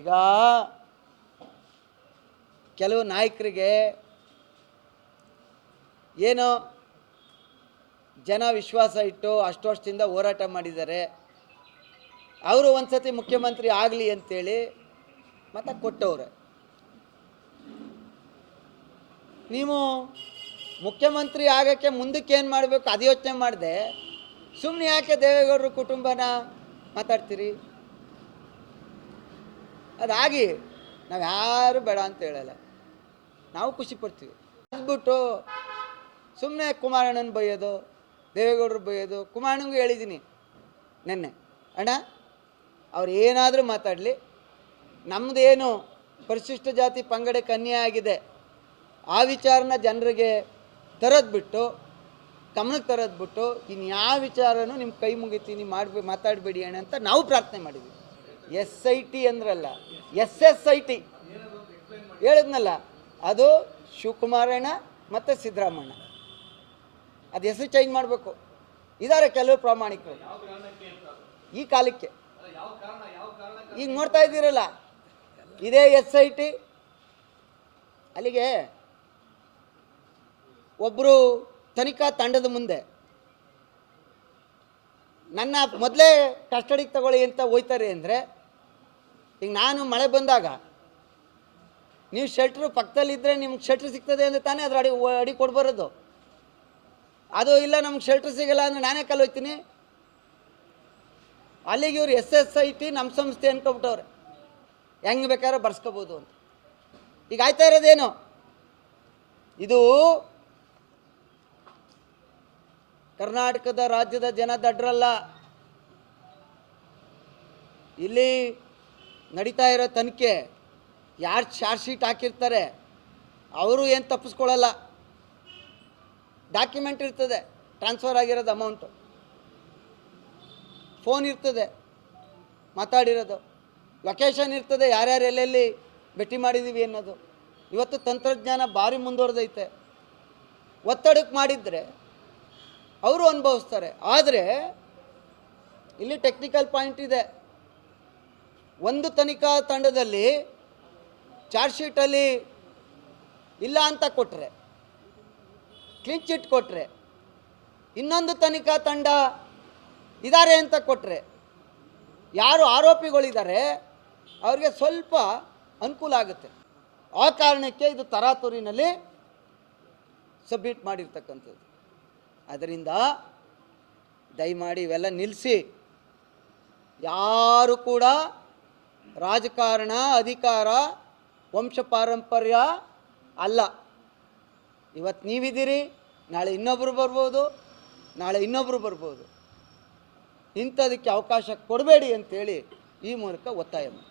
ಈಗ ಕೆಲವು ನಾಯಕರಿಗೆ ಏನೋ ಜನ ವಿಶ್ವಾಸ ಇಟ್ಟು ಅಷ್ಟು ವರ್ಷದಿಂದ ಹೋರಾಟ ಮಾಡಿದ್ದಾರೆ, ಅವರು ಒಂದು ಸತಿ ಮುಖ್ಯಮಂತ್ರಿ ಆಗಲಿ ಅಂತೇಳಿ ಮತ್ತೆ ಕೊಟ್ಟವ್ರೆ. ನೀವು ಮುಖ್ಯಮಂತ್ರಿ ಆಗೋಕ್ಕೆ ಮುಂದಕ್ಕೆ ಏನು ಮಾಡಬೇಕು ಅದು ಯೋಚನೆ ಮಾಡಿದೆ ಸುಮ್ಮನೆ ಯಾಕೆ ದೇವೇಗೌಡರ ಕುಟುಂಬನ ಮಾತಾಡ್ತೀರಿ? ಅದಾಗಿ ನಾವು ಯಾರು ಬೇಡ ಅಂತ ಹೇಳಲ್ಲ, ನಾವು ಖುಷಿ ಪಡ್ತೀವಿ. ಅಂದ್ಬಿಟ್ಟು ಸುಮ್ಮನೆ ಕುಮಾರಣ್ಣನ ಬೈಯೋದು, ದೇವೇಗೌಡರು ಬೈಯೋದು. ಕುಮಾರಣ್ಣಂಗೂ ಹೇಳಿದ್ದೀನಿ ನೆನ್ನೆ, ಅಣ್ಣ ಅವ್ರು ಏನಾದರೂ ಮಾತಾಡಲಿ, ನಮ್ಮದೇನು ಪರಿಶಿಷ್ಟ ಜಾತಿ ಪಂಗಡಕ್ಕೆ ಅನ್ಯಾಯ ಆಗಿದೆ ಆ ವಿಚಾರನ ಜನರಿಗೆ ತರೋದ್ಬಿಟ್ಟು, ಗಮನಕ್ಕೆ ತರೋದ್ಬಿಟ್ಟು ಇನ್ಯಾವ ವಿಚಾರನೂ ನಿಮ್ಮ ಕೈ ಮುಗಿತೀನಿ ಮಾತಾಡಬೇಡಿ ಅಣ್ಣ ಅಂತ ನಾವು ಪ್ರಾರ್ಥನೆ ಮಾಡಿದ್ವಿ. SIT ಅಂದ್ರಲ್ಲ, SSIT ಹೇಳಿದ್ನಲ್ಲ, ಅದು ಶಿವಕುಮಾರಣ್ಣ ಮತ್ತು ಸಿದ್ದರಾಮಣ್ಣ. ಅದು ಹೆಸರು ಚೇಂಜ್ ಮಾಡಬೇಕು. ಇದ್ದಾರೆ ಕೆಲವರು ಪ್ರಾಮಾಣಿಕರು ಈ ಕಾಲಕ್ಕೆ. ಈಗ ನೋಡ್ತಾ ಇದ್ದೀರಲ್ಲ, ಇದೇ SIT. ಅಲ್ಲಿಗೆ ಒಬ್ಬರು ತನಿಖಾ ತಂಡದ ಮುಂದೆ ನನ್ನ ಮೊದಲೇ ಕಸ್ಟಡಿಗೆ ತಗೊಳ್ಳಿ ಅಂತ ಹೋಯ್ತಾರೆ ಅಂದರೆ, ಈಗ ನಾನು ಮಳೆ ಬಂದಾಗ ನೀವು ಶೆಲ್ಟ್ರು ಪಕ್ಕದಲ್ಲಿದ್ದರೆ ನಿಮ್ಗೆ ಶೆಲ್ಟ್ರ್ ಸಿಗ್ತದೆ ಅಂದರೆ ತಾನೇ ಅದ್ರ ಅಡಿ ಕೊಡ್ಬರೋದು. ಅದು ಇಲ್ಲ ನಮ್ಗೆ ಶೆಲ್ಟ್ರ್ ಸಿಗಲ್ಲ ಅಂದರೆ ನಾನೇ ಕಲ್ಲು ಹೋಗ್ತೀನಿ. ಅಲ್ಲಿಗೆ ಇವ್ರು SSIT ನಮ್ಮ ಸಂಸ್ಥೆ ಅನ್ಕೊಬಿಟ್ಟವ್ರೆ, ಹೆಂಗೆ ಬೇಕಾದ್ರೆ ಬರ್ಸ್ಕೋಬೋದು ಅಂತ. ಈಗ ಆಯ್ತಾ ಇರೋದೇನು, ಇದು ಕರ್ನಾಟಕದ ರಾಜ್ಯದ ಜನ ದಡ್ರಲ್ಲ. ಇಲ್ಲಿ ನಡೀತಾ ಇರೋ ತನಿಖೆ ಯಾರು ಚಾರ್ಜ್ ಶೀಟ್ ಹಾಕಿರ್ತಾರೆ ಅವರು ಏನು ತಪ್ಪಿಸ್ಕೊಳ್ಳಲ್ಲ. ಡಾಕ್ಯುಮೆಂಟ್ ಇರ್ತದೆ, ಟ್ರಾನ್ಸ್ಫರ್ ಆಗಿರೋದು ಅಮೌಂಟು, ಫೋನ್ ಇರ್ತದೆ ಮಾತಾಡಿರೋದು, ಲೊಕೇಶನ್ ಇರ್ತದೆ, ಯಾರ್ಯಾರು ಎಲ್ಲೆಲ್ಲಿ ಭೇಟಿ ಮಾಡಿದ್ದೀವಿ ಅನ್ನೋದು. ಇವತ್ತು ತಂತ್ರಜ್ಞಾನ ಭಾರಿ ಮುಂದುವರೆದೈತೆ. ಒತ್ತಡಕ್ಕೆ ಮಾಡಿದರೆ ಅವರು ಅನುಭವಿಸ್ತಾರೆ. ಆದರೆ ಇಲ್ಲಿ ಟೆಕ್ನಿಕಲ್ ಪಾಯಿಂಟ್ ಇದೆ. ಒಂದು ತನಿಖಾ ತಂಡದಲ್ಲಿ ಚಾರ್ಜ್ ಶೀಟಲ್ಲಿ ಇಲ್ಲ ಅಂತ ಕೊಟ್ಟರೆ, ಕ್ಲೀನ್ ಚಿಟ್ ಕೊಟ್ಟರೆ, ಇನ್ನೊಂದು ತನಿಖಾ ತಂಡ ಇದ್ದಾರೆ ಅಂತ ಕೊಟ್ಟರೆ, ಯಾರು ಆರೋಪಿಗಳಿದ್ದಾರೆ ಅವ್ರಿಗೆ ಸ್ವಲ್ಪ ಅನುಕೂಲ ಆಗುತ್ತೆ. ಆ ಕಾರಣಕ್ಕೆ ಇದು ತರಾತುರಿನಲ್ಲಿ ಸಬ್ಮಿಟ್ ಮಾಡಿರ್ತಕ್ಕಂಥದ್ದು. ಅದರಿಂದ ದಯಮಾಡಿ ಇವೆಲ್ಲ ನಿಲ್ಲಿಸಿ. ಯಾರು ಕೂಡ ರಾಜಕಾರಣ, ಅಧಿಕಾರ, ವಂಶ ಪಾರಂಪರ್ಯ ಅಲ್ಲ. ಇವತ್ತು ನೀವಿದ್ದೀರಿ, ನಾಳೆ ಇನ್ನೊಬ್ಬರು ಬರ್ಬೋದು, ನಾಳೆ ಇನ್ನೊಬ್ಬರು ಬರ್ಬೋದು. ಇಂಥದಕ್ಕೆ ಅವಕಾಶ ಕೊಡಬೇಡಿ ಅಂತೇಳಿ ಈ ಮೂಲಕ ಒತ್ತಾಯ ಮಾಡಿ.